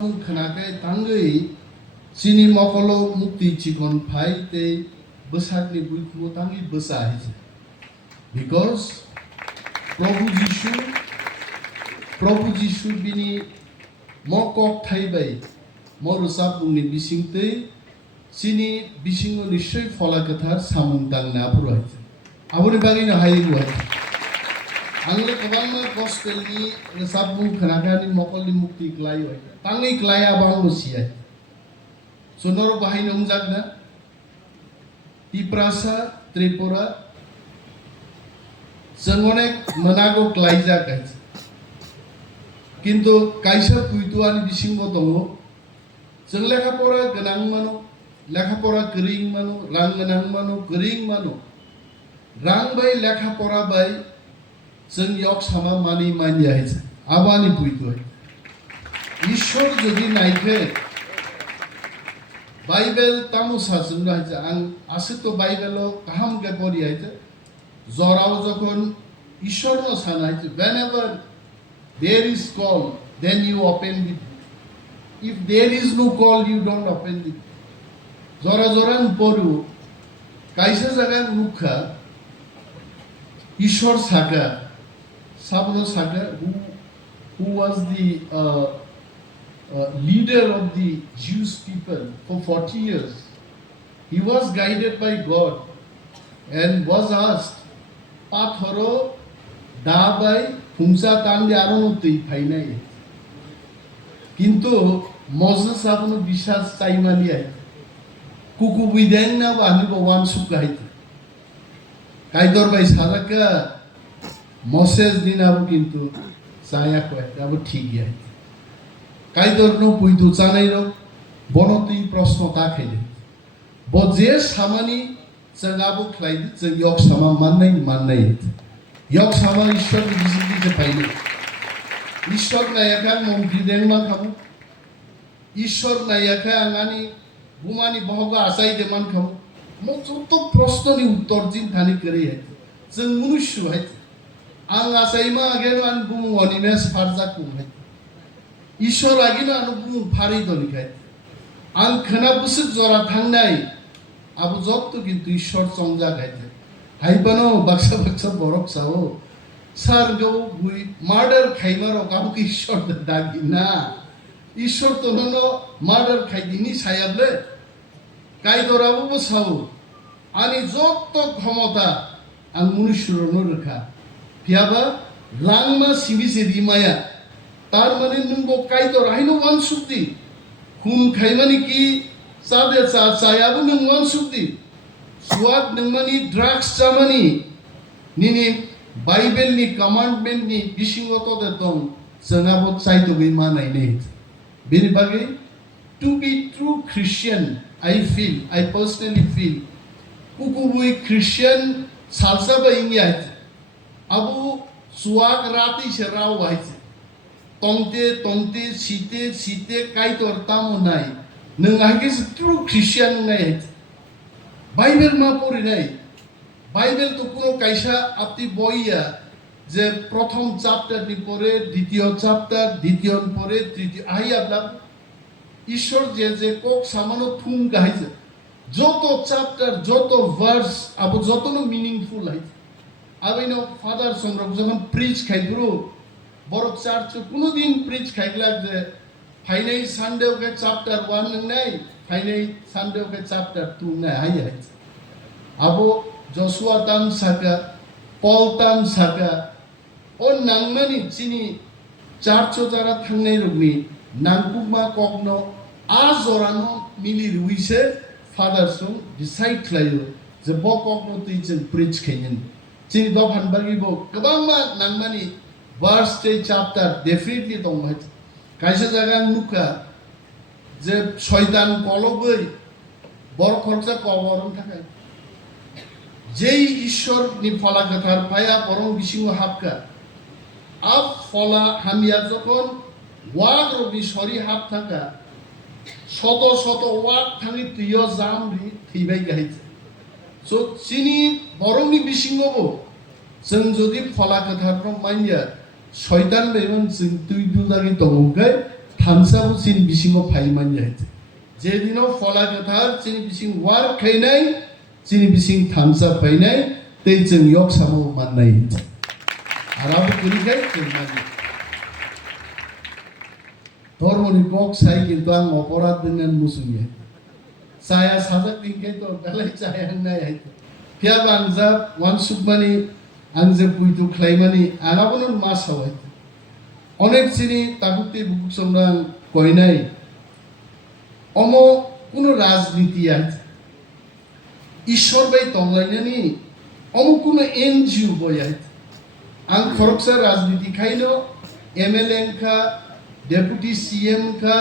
Kanakai Tangi Sini Mokolo Mukti Chikon Pai Te Besakni Buiku Tangi Besai. Because Prabhu Jishu Bini Mokok Taibai Morusap Uni Bisingte Sini Bisingo Nishay Folakatar Samung Tang Napurai. Abuni Bagina Haiwa. Angle kabangma gospel ni resabung kanagani mokoli mukti klai wai tangi klai abang musia sonoro bahai nongjagna Tiprasa Tripura Zangonek manago klai ja kai kintu kaisa puituani bisingo tongo jeng lekha pora ganang mano lekha pora kering mano rang ganang mano kering mano rang bai lekha pora bai जों यक सामा मानि मानिया है आबानी पुइतो है ईश्वर जदि नाइखे Bible तामु साजुन है आं आसे तो बाइबलो काहाम के परि है जराव जखन ईश्वर न साना है whenever there is call then you open it if there is no call you don't open it जरा जरान परू काइसे जगह मुखा ईश्वर saga Sabno Saga, who was the leader of the Jewish people for 40 years, he was guided by God and was asked, Pathoro, Dabai, Pumsa Tandi Aronuti, Painai. Kinto, Moses Sabno Bishas Saimali, Kuku Videna, Vanibo Wan Sukai. Kaidor by Salaka. Moses din abu kintu saya ko abu ঠিক আছে কাইদরনো পুইতু চানাইরো বনতি প্রশ্ন তা খাইলে বজে সামানি জাগাবো খাইদি যে ইয়ক সামা মাননাই ইয়ক সামা ঈশ্বর বিজিতে পাইলে ঈশ্বর নায়াকা মন্ত্রী দেনমা খাবো ঈশ্বর নায়াকা আঙানি বুমানি বহগা আসাই দেমান খাবো মত প্রশ্ননি উত্তর জিন থানি করে আছে जों মনুষ্য হয় Ang asaima ageno an bumu onimes farza kumai. Ishor agino anu bumu phari doni kai. Ang khana busuk jora thangnai. Abu jotto kintu ishor chongja kai. Haibano baksa borok sao. Sar go bui murder khaimaro kabu ki ishor dagi na. Ishor to no murder khaidini sayable. Kai dorabu bo sao. Ani jotto khomota ang munushro no rekha. Piaba langma sibise rimaya tar mane nungbo kai to rahino wan sukti khun khaimani ki sabe sa sayabu nung wan sukti suat nungmani drugs chamani nini bible ni commandment ni bisingoto de tong sangabot saito be manai ne bini bagi to be true Christian I personally feel kukubui Christian salsa ba ingi Abu suag rati serau wahai tongte site kai tortamu nai nengagis true Christian nai Bible ma pori nai Bible to kuno kaisa apti boya je prothom chapter ni pore দ্বিতীয় chapter দ্বিতীয় pore তৃতীয় I abla ঈশ্বর যে cock সামানো থুম গাইছে যত chapter যত verse abu যত no meaningful হইছে Abino Father Songrok যখন preach খাইগুরু বড় চার্চ কোনদিন preach খাইলা যে ফাইনাই সানডে ওকে চ্যাপ্টার 1 নাই ফাইনাই সানডে ওকে চ্যাপ্টার 2 নাই হাই হাই আবো জশুয়া তাম সাকা পল তাম সাকা ও নাংমানি চিনি চার্চ যারা থাংনাই রগনি নাংকুমা কগনো আ জরানো মিলি রুইছে ফাদার সং ডিসাইড খাইলো যে ব কগনো তুইছেন preach খাইনেন Sini dopan bagi bo kabangma nangmani verse chapter definitely tongmai kaisa jaga nuka je shaitan koloboi bor khorcha koboron thakai jei ishwar ni phala kathar paya borong bisingo hapka ab phala hamia jokhon wag robi sori hap thaka শত walk থাঙি তুইও জাম রি থিবাই গাইছে So sini borong ni bisingobo जों जदि फला खोथाफ्राव मानिया शयतान बेमोन जों दुइ दुलारि दङोखाय थानसाबो चिन बिसिङाव फाइमान जाहैते जेदिनाव फला गोथार चिन बिसिं वार खायनाय चिन बिसिं थानसा फायनाय तै जों यक सामो माननाय आराबो करिखाय जों मानि धर्मनि कक साइ किन्तु आं अपराध दोननान मुसुङे saya saja tingkai to dalai saya ngai pia bangza wan submani angje puitu khlaimani anabonun ma sawai onek chini tabukti bukuk somrang koinai omo kuno rajniti ait ishor bai tonglainani omo kuno NGO boyait ang khoroksa rajniti khaino MLA ka deputy CM ka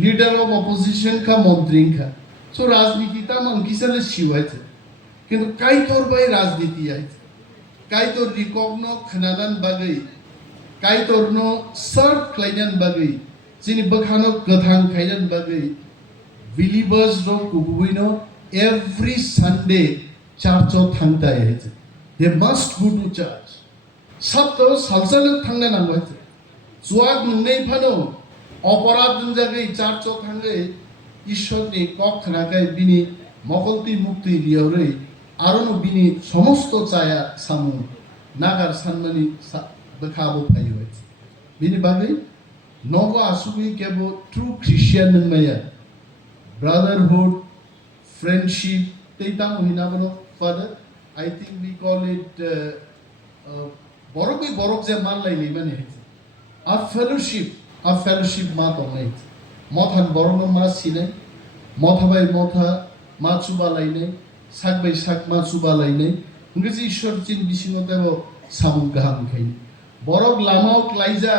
leader of opposition ka mantri ka so राजनीति ता मन किसले शिवायते किन्तु काइतोर bye राजनीति आइते काइतोर रिकॉग्नो खनानान बागै काइतोरनो सर्व क्लाइनान बागै जिनि बखानो गथां खाइनान बागै बिलीवर्स रो कुबुइनो एवरी संडे चर्चो थांता आइते they must go to church सब तो सालसाल थांना नांगोते जुआग नुनै फानो अपराध दुनजागै चर्चो थांगै ঈশ্বরনি কক খানাকাই বিনি মকলতি মুক্তি লিয়াওরে আরনো বিনি সমস্ত চায়া সামু নাগার সানমানি দেখাবো ফাই হয়েছে বিনি বাগৈ নগো আসুবি কেবো ট্রু খ্রিস্টিয়ান নংমায়া ব্রাদারহুড ফ্রেন্ডশিপ তেইতাং হিনাবনো father I think we call it বরকই বরক যে মানলাইনি মানে আ ফেলোশিপ মা তংনাই मथान बरनो मा सिनाय मथाबाय मथा मा चुबालायनाय साकबाय साक मा चुबालायनाय इंग्रेजी ईश्वर चिन बिसिङाव देबो सामु गाहाम खाय बरक लामाव क्लाइजा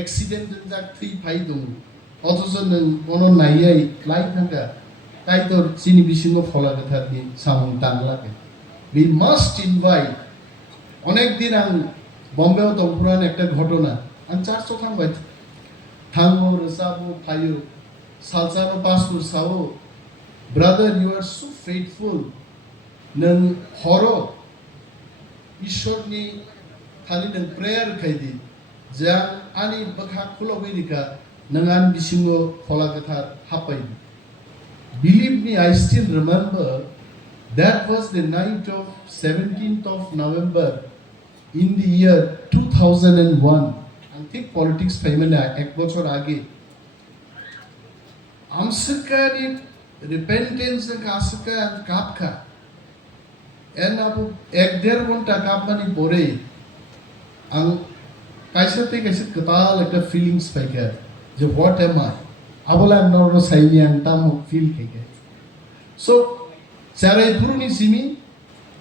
एक्सिडेंट जोंजा थै फाय दं अथस नों कोनो नायै क्लाइ थांगा काइतर चिनि बिसिङाव फला गोथारनि सामु दांलाके वी मास्ट इनवाइट अनेक दिन आं बम्बेआव दंफुरान एकटा घटना आं चार्चआव थांबाय थांगो रोजाबो फायो सालसानो पासपुर सावो brother you are so faithful नों हरो ईश्वरनि खालि नों प्रेयार खायदि जां आनि बखा खुलबैनिका नों आन बिसिङो फला गोथार हापाय believe me I still remember that was the night of 17th of November in the year 2001 ঠিক পলিটিক্স ফাইমেনা এক বছর আগে আমসকারি রিপেন্টেন্স কাসকা কাপকা এনাবু এক দেড় ঘন্টা কাপমানি পরে আং কাইসাতে কাইসা কতাল একটা ফিলিংস পাইকা যে হোয়াট এম আই আবলা নর সাইনি আং তাম ফিল কেকে সো চারাই পুরনি সিমি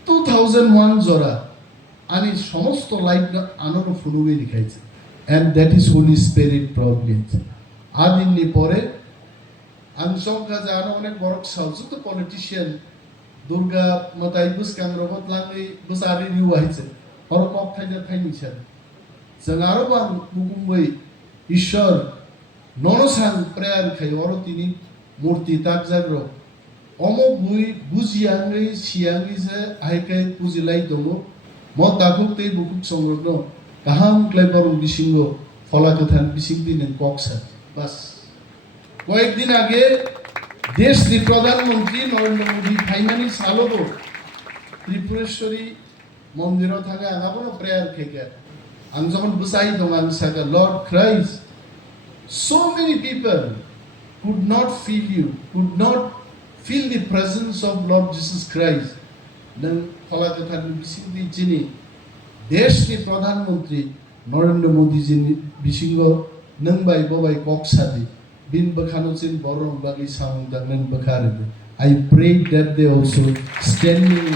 2001 জরা আনি সমস্ত life Anar ফুনুবে লিখাইছে and that is Holy Spirit probably adinni pore angshongka jano onek borok salsu to politician durga matai buskang robot langi busari riu aise borok kok thaija thaini chha jangaro bang mugumbai ishwar nonosang prayer khai oro tini murti tak jagro omo bui bujiangai siangi je aikai pujilai dongo mo takuk tei bukuk songrogno गाहाम क्लाइबारु बिसिङो फला गोथान बिसिङ दिन कक्सा बस कয়েক दिन आगे देश नि प्रधानमंत्री नरेंद्र मोदी फाइनानि सालोबो त्रिपुरेश्वरी मन्दिराव थाङा आंगाबो प्रेयार खेगा आं जखन बुसाइ दं आं saga lord Christ so many people could not feel the presence of Lord Jesus Christ नों फला गोथान बिसिङ दिन जिनि देशनि प्रधानमंत्री नरेंद्र मोदी जी बिसिङो नों बाय बबाय कक्सादि बिन बखानो चिन बरं बागै सामु दांनन बखारे I pray that they also standing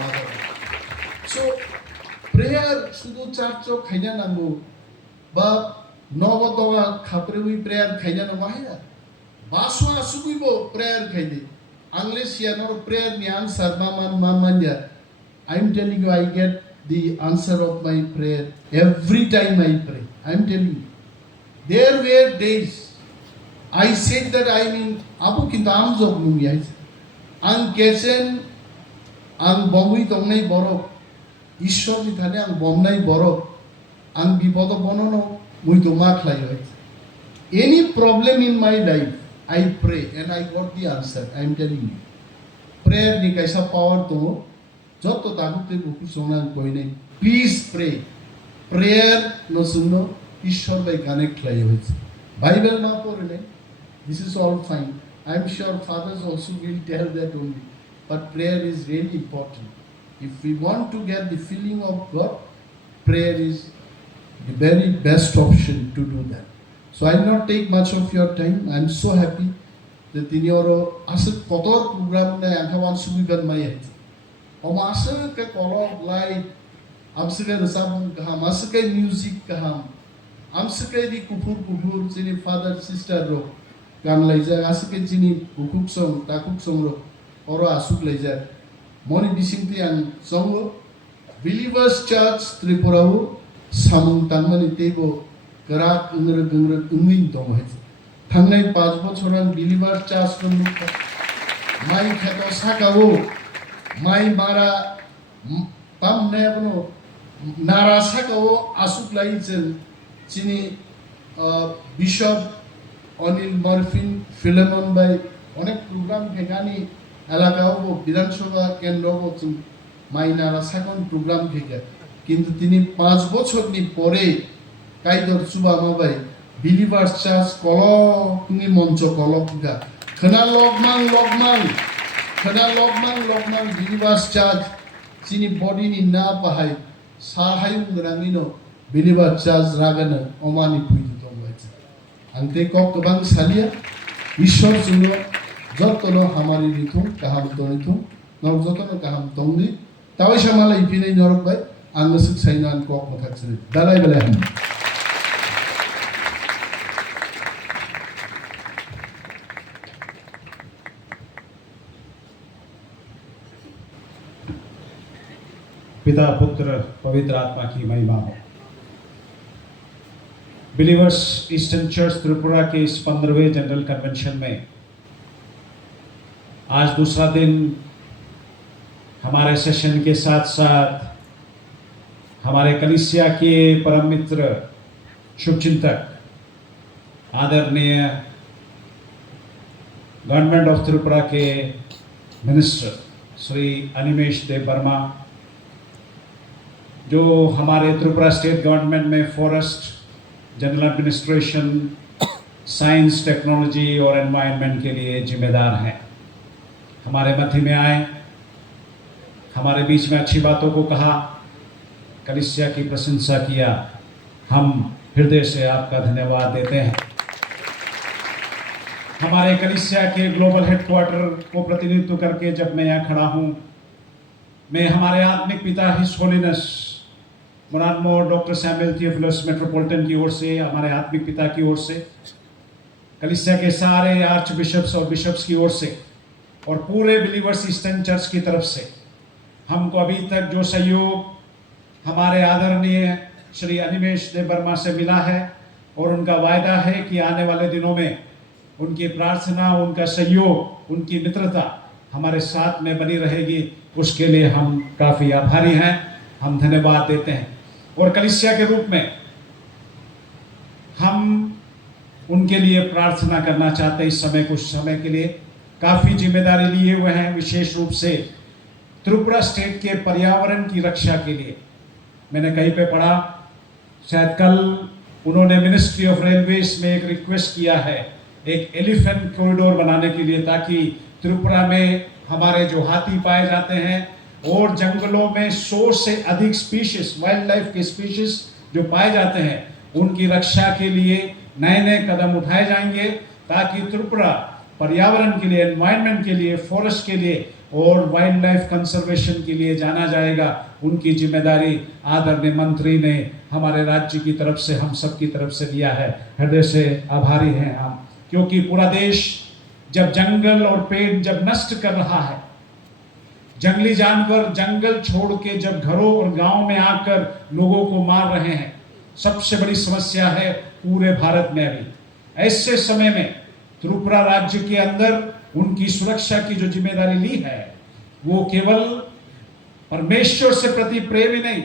mother so prayer শুধু চার্চো খাইনা নাঙ্গো বা নবতবা খাপ্রেউই প্রেয়ার খাইনা না মাহিয়া বাসুয়া সুবিবো প্রেয়ার খাইদে আংলেসিয়ানোর প্রেয়ার নি answer মামানয়া I am telling you I get the answer of my prayer every time I pray. I am telling you. There were days I said that I mean abu kintu am jog numi ais. Ang kesen ang bomui tongnai borok. Ishwar ni thane ang bomnai borok. Ang bipodo bonono mui to ma khlai ais. Any problem in my life, I pray and I got the answer. I am telling you. Prayer ni kaisa power to joto tagu te buku songan koi nei. Please pray. Prayer no sunno Ishwar by connect lai hoise. Bible na pore nei. This is all fine. I am sure fathers also will tell that only. But prayer is really important. If we want to get the feeling of God, prayer is the very best option to do that. So I will not take much of your time. I am so happy that in your asset kotor program na angkawan subigan mayat. Omasa ke kolog light, amsake resabun kaham, amsake music kaham, amsake di kupur sini father sister ro gan laija, asake sini kukuk song takuk song ro oro asuk laija. Moni bisingti ang song ro Believers Church Tripura wo samung tangmani tebo gerak gerak ungwin dong hai. Thangnai 5 bochoran Believer Church ko nukha. Mai kheto saka wo mai mara tam ne apno nara saka wo asuk lai chen chini Bishop Anil Marfin Philemon by onek program thekani elaka wo Bidhan Sabha kendro wo mai nara sakon program theka. কিন্তু তিনি 5 বছর নি পরে কাইদর সুবা মাবাই believers church কলকনি মঞ্চ কলকগা Khana লগমাং believers church চিনি body নি না বাহাই সাহায়ুং গ্রামিনো believers church রাগানো অমানি পুইতো দংবাইছে আনতে কক গোবাং সালিয়া ঈশ্বর জন্য যতনো হামারি নিথুম কাহাম তনিথুম নর যতনো কাহাম তংনি তাওই সামালা ইপিনাই নরক by Angasuk Sainan Kok Makatsuri. Dalai Balahan. पिता पुत्र पवित्र आत्मा की महिमा हो। बिलीवर्स ईस्टर्न चर्च त्रिपुरा के इस 15वें जनरल कन्वेंशन में आज दूसरा दिन हमारे सेशन के साथ साथ हमारे कलीसिया के परम मित्र शुभचिंतक आदरणीय गवर्नमेंट ऑफ त्रिपुरा के मिनिस्टर श्री अनिमेश देव वर्मा, जो हमारे त्रिपुरा स्टेट गवर्नमेंट में forest, general administration, science, technology और एनवायरनमेंट के लिए जिम्मेदार हैं, हमारे मध्य में आए, हमारे बीच में अच्छी बातों को कहा, कलीसिया की प्रशंसा किया। हम हृदय से आपका धन्यवाद देते हैं। हमारे कलीसिया के ग्लोबल हेडक्वार्टर को प्रतिनिधित्व करके जब मैं यहाँ खड़ा हूँ, मैं हमारे आत्मिक पिता his holiness Moranmor doctor Samuel Theophilus metropolitan की ओर से, हमारे आत्मिक पिता की ओर से, कलीसिया के सारे आर्च बिशप्स और बिशप्स की ओर से और पूरे बिलीवर्स ईस्टर्न चर्च की तरफ से हमको अभी तक जो सहयोग हमारे आदरणीय श्री अनिमेश देव वर्मा से मिला है और उनका वायदा है कि आने वाले दिनों में उनकी प्रार्थना, उनका सहयोग, उनकी मित्रता हमारे साथ में बनी रहेगी, उसके लिए हम काफ़ी आभारी हैं, हम धन्यवाद देते हैं। और कलीसिया के रूप में हम उनके लिए प्रार्थना करना चाहते हैं। इस समय कुछ समय के लिए काफ़ी जिम्मेदारी लिए हुए हैं, विशेष रूप से त्रिपुरा स्टेट के पर्यावरण की रक्षा के लिए। मैंने कहीं पे पढ़ा, शायद कल उन्होंने मिनिस्ट्री ऑफ रेलवेज में एक रिक्वेस्ट किया है एक एलिफेंट कॉरिडोर बनाने के लिए, ताकि त्रिपुरा में हमारे जो हाथी पाए जाते हैं और जंगलों में 100 से अधिक स्पीशीज, वाइल्ड लाइफ के स्पीशीज जो पाए जाते हैं, उनकी रक्षा के लिए नए नए कदम उठाए जाएंगे, ताकि त्रिपुरा पर्यावरण के लिए, एनवायरनमेंट के लिए, फॉरेस्ट के लिए और वाइल्ड लाइफ कंजर्वेशन के लिए जाना जाएगा। उनकी जिम्मेदारी आदरणीय मंत्री ने हमारे राज्य की तरफ से, हम सब की तरफ से लिया है। हृदय से आभारी हैं हम, क्योंकि पूरा देश जब जंगल और पेड़ जब नष्ट कर रहा है, जंगली जानवर जंगल छोड़ के जब घरों और गांव में आकर लोगों को मार रहे हैं, सबसे बड़ी समस्या है पूरे भारत में। अभी ऐसे समय में त्रिपुरा राज्य के अंदर उनकी सुरक्षा की जो जिम्मेदारी ली है, वो केवल परमेश्वर से प्रति प्रेम ही नहीं,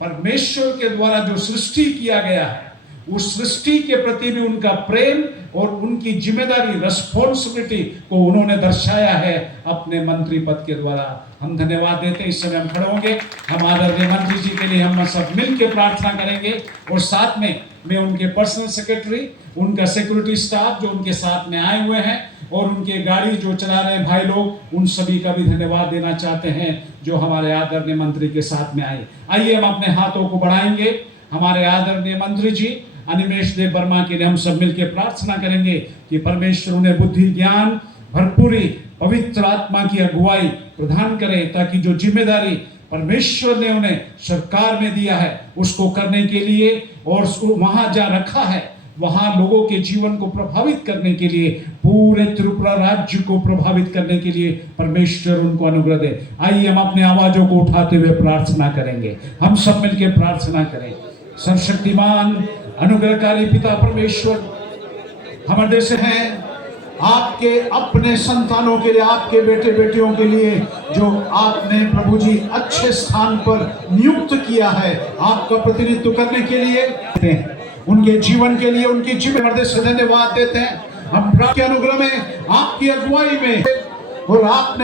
परमेश्वर के द्वारा जो सृष्टि किया गया है उस सृष्टि के प्रति भी उनका प्रेम और उनकी जिम्मेदारी, रिस्पॉन्सिबिलिटी को उन्होंने दर्शाया है अपने मंत्री पद के द्वारा। हम धन्यवाद देते हैं। इस समय हम खड़े होंगे, हम आदरणीय मंत्री जी के लिए हम सब मिलकर प्रार्थना करेंगे और साथ में मैं उनके पर्सनल सेक्रेटरी, उनका सिक्योरिटी स्टाफ जो उनके साथ में आए हुए हैं और उनके गाड़ी जो चला रहे हैं भाई लोग, उन सभी का भी धन्यवाद देना चाहते हैं जो हमारे आदरणीय मंत्री के साथ में आए। आइए हम अपने हाथों को बढ़ाएंगे। हमारे आदरणीय मंत्री जी अनिमेष देव वर्मा के लिए हम सब मिलकर प्रार्थना करेंगे कि परमेश्वर उन्हें बुद्धि, ज्ञान, भरपूरी, पवित्र आत्मा की अगुवाई प्रदान करे, ताकि जो जिम्मेदारी परमेश्वर ने उन्हें सरकार में दिया है उसको करने के लिए और उसको वहां जा रखा है, वहां लोगों के जीवन को प्रभावित करने के लिए, पूरे त्रिपुरा राज्य को प्रभावित करने के लिए परमेश्वर उनको अनुग्रह दे। आइए हम अपने आवाजों को उठाते हुए प्रार्थना करेंगे। हम सब मिलकर प्रार्थना करें। सर्वशक्तिमान अनुग्रहकारी पिता परमेश्वर, हमारे देश हैं आपके अपने संतानों के लिए, आपके बेटे बेटियों के लिए जो आपने प्रभु जी अच्छे स्थान पर नियुक्त किया है आपका प्रतिनिधित्व करने के लिए, उनके जीवन के लिए, उनकी जिम्मेदारी से धन्यवाद देते हैं। हम के अनुग्रह में, आपकी अगुवाई में और आपने